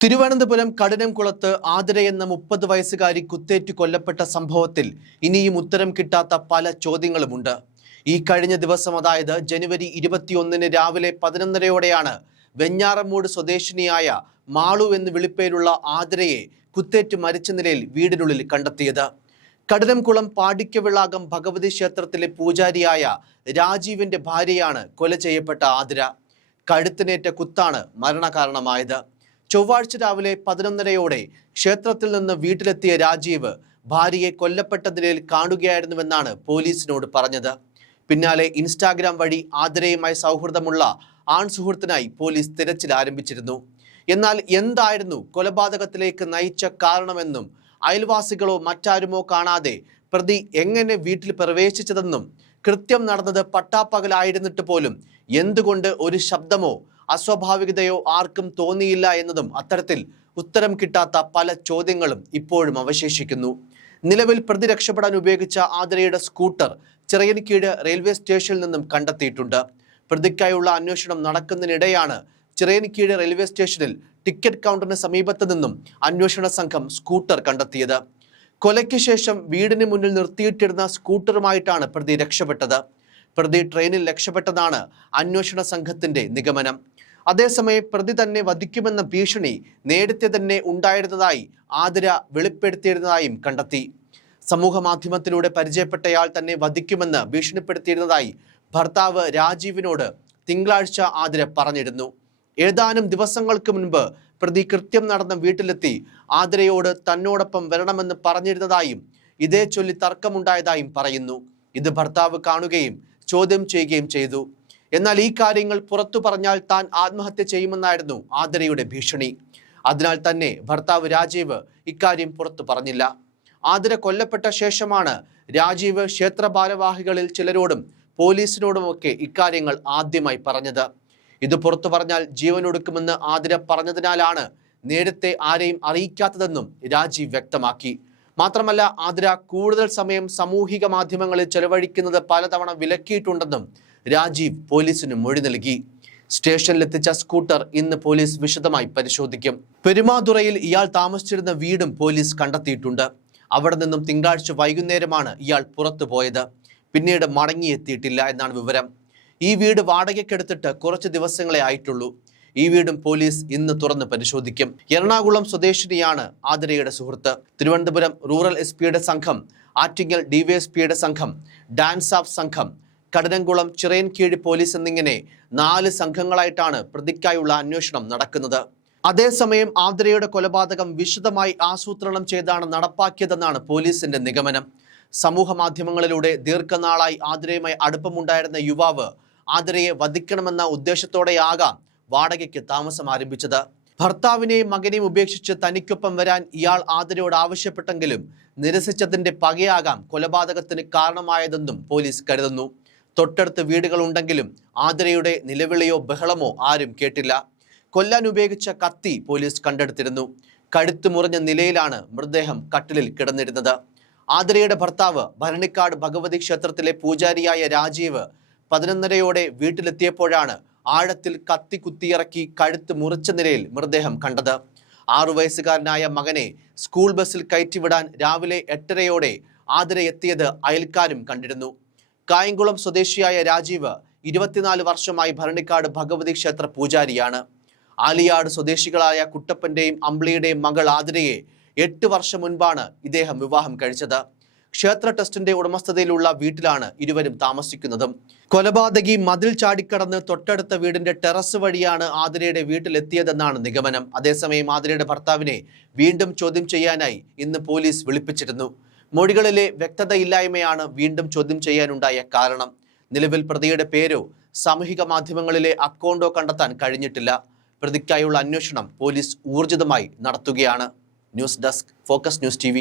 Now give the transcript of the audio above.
തിരുവനന്തപുരം കഠിനംകുളത്ത് ആതിര എന്ന 30 വയസ്സുകാരി കുത്തേറ്റ് കൊല്ലപ്പെട്ട സംഭവത്തിൽ ഇനിയും ഉത്തരം കിട്ടാത്ത പല ചോദ്യങ്ങളുമുണ്ട്. ഈ കഴിഞ്ഞ ദിവസം, അതായത് ജനുവരി 21-ന് രാവിലെ 11:30-യോടെയാണ് വെഞ്ഞാറമൂട് സ്വദേശിനിയായ മാളു എന്ന് വിളിപ്പേരുള്ള ആതിരയെ കുത്തേറ്റ് മരിച്ച നിലയിൽ വീടിനുള്ളിൽ കണ്ടെത്തിയത്. കഠിനംകുളം പാടിക്കവിളാകം ഭഗവതി ക്ഷേത്രത്തിലെ പൂജാരിയായ രാജീവിന്റെ ഭാര്യയാണ് കൊല ചെയ്യപ്പെട്ട ആതിര. കഴുത്തിനേറ്റ കുത്താണ് മരണകാരണമായത്. ചൊവ്വാഴ്ച രാവിലെ 11:30-യോടെ ക്ഷേത്രത്തിൽ നിന്ന് വീട്ടിലെത്തിയ രാജീവ് ഭാര്യയെ കൊല്ലപ്പെട്ട നിലയിൽ കാണുകയായിരുന്നുവെന്നാണ് പോലീസിനോട് പറഞ്ഞത്. പിന്നാലെ ഇൻസ്റ്റാഗ്രാം വഴി ആതിരയുമായി സൗഹൃദമുള്ള ആൺ സുഹൃത്തിനായി പോലീസ് തിരച്ചിൽ ആരംഭിച്ചിരുന്നു. എന്നാൽ എന്തായിരുന്നു കൊലപാതകത്തിലേക്ക് നയിച്ച കാരണമെന്നും അയൽവാസികളോ മറ്റാരുമോ കാണാതെ പ്രതി എങ്ങനെ വീട്ടിൽ പ്രവേശിച്ചതെന്നും കൃത്യം നടന്നത് പട്ടാപ്പകലായിരുന്നിട്ട് പോലും എന്തുകൊണ്ട് ഒരു ശബ്ദമോ അസ്വാഭാവികതയോ ആർക്കും തോന്നിയില്ല എന്നതും അത്തരത്തിൽ ഉത്തരം കിട്ടാത്ത പല ചോദ്യങ്ങളും ഇപ്പോഴും അവശേഷിക്കുന്നു. നിലവിൽ പ്രതി രക്ഷപ്പെടാൻ ഉപയോഗിച്ച ആതിരയുടെ സ്കൂട്ടർ ചിറയൻകീഴ് റെയിൽവേ സ്റ്റേഷനിൽ നിന്നും കണ്ടെത്തിയിട്ടുണ്ട്. പ്രതിക്കായുള്ള അന്വേഷണം നടക്കുന്നതിനിടെയാണ് ചിറയൻകീഴ് റെയിൽവേ സ്റ്റേഷനിൽ ടിക്കറ്റ് കൗണ്ടറിന് സമീപത്ത് നിന്നും അന്വേഷണ സംഘം സ്കൂട്ടർ കണ്ടെത്തിയത്. കൊലയ്ക്ക് ശേഷം വീടിന് മുന്നിൽ നിർത്തിയിട്ടിരുന്ന സ്കൂട്ടറുമായിട്ടാണ് പ്രതി രക്ഷപ്പെട്ടത്. പ്രതി ട്രെയിനിൽ രക്ഷപ്പെട്ടതാണ് അന്വേഷണ സംഘത്തിന്റെ നിഗമനം. അതേസമയം പ്രതി തന്നെ വധിക്കുമെന്ന ഭീഷണി നേരത്തെ തന്നെ ഉണ്ടായിരുന്നതായി ആതിര വെളിപ്പെടുത്തിയിരുന്നതായും കണ്ടെത്തി. സമൂഹ മാധ്യമത്തിലൂടെ പരിചയപ്പെട്ടയാൾ തന്നെ വധിക്കുമെന്ന് ഭീഷണിപ്പെടുത്തിയിരുന്നതായി ഭർത്താവ് രാജീവിനോട് തിങ്കളാഴ്ച ആതിര പറഞ്ഞിരുന്നു. ഏതാനും ദിവസങ്ങൾക്ക് മുൻപ് പ്രതി കൃത്യം നടന്ന വീട്ടിലെത്തി ആതിരയോട് തന്നോടൊപ്പം വരണമെന്ന് പറഞ്ഞിരുന്നതായും ഇതേ ചൊല്ലി തർക്കമുണ്ടായതായും പറയുന്നു. ഇത് ഭർത്താവ് കാണുകയും ചോദ്യം ചെയ്യുകയും ചെയ്തു. എന്നാൽ ഈ കാര്യങ്ങൾ പുറത്തു പറഞ്ഞാൽ താൻ ആത്മഹത്യ ചെയ്യുമെന്നായിരുന്നു ആതിരയുടെ ഭീഷണി. അതിനാൽ തന്നെ ഭർത്താവ് രാജീവ് ഇക്കാര്യം പുറത്തു പറഞ്ഞില്ല. ആതിര കൊല്ലപ്പെട്ട ശേഷമാണ് രാജീവ് ക്ഷേത്ര ഭാരവാഹികളിൽ ചിലരോടും പോലീസിനോടുമൊക്കെ ഇക്കാര്യങ്ങൾ ആദ്യമായി പറഞ്ഞത്. ഇത് പുറത്തു പറഞ്ഞാൽ ജീവനൊടുക്കുമെന്ന് ആതിര പറഞ്ഞതിനാലാണ് നേരത്തെ ആരെയും അറിയിക്കാത്തതെന്നും രാജീവ് വ്യക്തമാക്കി. മാത്രമല്ല, ആതിര കൂടുതൽ സമയം സാമൂഹിക മാധ്യമങ്ങളിൽ ചെലവഴിക്കുന്നത് പലതവണ വിലക്കിയിട്ടുണ്ടെന്നും രാജീവ് പോലീസിന് മൊഴി നൽകി. സ്റ്റേഷനിലെത്തിച്ച സ്കൂട്ടർ ഇന്ന് പോലീസ് വിശദമായി പരിശോധിക്കും. പെരുമാതുറയിൽ ഇയാൾ താമസിച്ചിരുന്ന വീടും പോലീസ് കണ്ടെത്തിയിട്ടുണ്ട്. അവിടെ നിന്നും തിങ്കളാഴ്ച വൈകുന്നേരമാണ് ഇയാൾ പുറത്തു പോയത്. പിന്നീട് മടങ്ങിയെത്തിയിട്ടില്ല എന്നാണ് വിവരം. ഈ വീട് വാടകയ്ക്കെടുത്തിട്ട് കുറച്ച് ദിവസങ്ങളെ ആയിട്ടുള്ളൂ. ഈ വീടും പോലീസ് ഇന്ന് തുറന്ന് പരിശോധിക്കും. എറണാകുളം സ്വദേശിനിയാണ് ആതിരയുടെ സുഹൃത്ത്. തിരുവനന്തപുരം റൂറൽ SP-യുടെ സംഘം, ആറ്റിങ്ങൽ DYSP-യുടെ സംഘം, ഡാൻസ് ഓഫ് സംഘം, കഠിനംകുളം ചിറയൻകീഴ് പോലീസ് എന്നിങ്ങനെ 4 സംഘങ്ങളായിട്ടാണ് പ്രതിക്കായുള്ള അന്വേഷണം നടക്കുന്നത്. അതേസമയം ആതിരയുടെ കൊലപാതകം വിശദമായി ആസൂത്രണം ചെയ്താണ് നടപ്പാക്കിയതെന്നാണ് പോലീസിന്റെ നിഗമനം. സമൂഹ മാധ്യമങ്ങളിലൂടെ ദീർഘനാളായി ആതിരയുമായി അടുപ്പമുണ്ടായിരുന്ന യുവാവ് ആതിരയെ വധിക്കണമെന്ന ഉദ്ദേശത്തോടെയാകാം വാടകയ്ക്ക് താമസം ആരംഭിച്ചത്. ഭർത്താവിനെയും മകനെയും ഉപേക്ഷിച്ച് തനിക്കൊപ്പം വരാൻ ഇയാൾ ആതിരയോട് ആവശ്യപ്പെട്ടെങ്കിലും നിരസിച്ചതിന്റെ പകയാകാം കൊലപാതകത്തിന് കാരണമായതെന്നും പോലീസ് കരുതുന്നു. തൊട്ടടുത്ത് വീടുകളുണ്ടെങ്കിലും ആതിരയുടെ നിലവിളിയോ ബഹളമോ ആരും കേട്ടില്ല. കൊല്ലാൻ ഉപയോഗിച്ച കത്തി പോലീസ് കണ്ടെടുത്തിരുന്നു. കഴുത്ത് മുറിഞ്ഞ നിലയിലാണ് മൃതദേഹം കട്ടിലിൽ കിടന്നിരുന്നത്. ആതിരയുടെ ഭർത്താവ് ഭരണിക്കാട് ഭഗവതി ക്ഷേത്രത്തിലെ പൂജാരിയായ രാജീവ് 11:30-യോടെ വീട്ടിലെത്തിയപ്പോഴാണ് ആഴത്തിൽ കത്തി കുത്തിയിറക്കി കഴുത്ത് മുറിച്ച നിലയിൽ മൃതദേഹം കണ്ടത്. 6 വയസ്സുകാരനായ മകനെ സ്കൂൾ ബസ്സിൽ കയറ്റിവിടാൻ രാവിലെ 8:30-യോടെ ആതിര എത്തിയത് അയൽക്കാരും കണ്ടിരുന്നു. കായംകുളം സ്വദേശിയായ രാജീവ് 24 വർഷമായി ഭരണിക്കാട് ഭഗവതി ക്ഷേത്ര പൂജാരിയാണ്. ആലിയാട് സ്വദേശികളായ കുട്ടപ്പന്റെയും അമ്പിളിയുടെയും മകൾ ആതിരയെ 8 വർഷം മുൻപാണ് ഇദ്ദേഹം വിവാഹം കഴിച്ചത്. ക്ഷേത്ര ട്രസ്റ്റിന്റെ ഉടമസ്ഥതയിലുള്ള വീട്ടിലാണ് ഇരുവരും താമസിക്കുന്നതും. കൊലപാതകി മതിൽ ചാടിക്കടന്ന് തൊട്ടടുത്ത വീടിന്റെ ടെറസ് വഴിയാണ് ആതിരയുടെ വീട്ടിലെത്തിയതെന്നാണ് നിഗമനം. അതേസമയം ആതിരയുടെ ഭർത്താവിനെ വീണ്ടും ചോദ്യം ചെയ്യാനായി ഇന്ന് പോലീസ് വിളിപ്പിച്ചിരുന്നു. മൊഴികളിലെ വ്യക്തതയില്ലായ്മയാണ് വീണ്ടും ചോദ്യം ചെയ്യാനുണ്ടായ കാരണം. നിലവിൽ പ്രതിയുടെ പേരോ സാമൂഹിക മാധ്യമങ്ങളിലെ അക്കൗണ്ടോ കണ്ടെത്താൻ കഴിഞ്ഞിട്ടില്ല. പ്രതിക്കായുള്ള അന്വേഷണം പോലീസ് ഊർജിതമായി നടത്തുകയാണ്. News desk, focus news TV.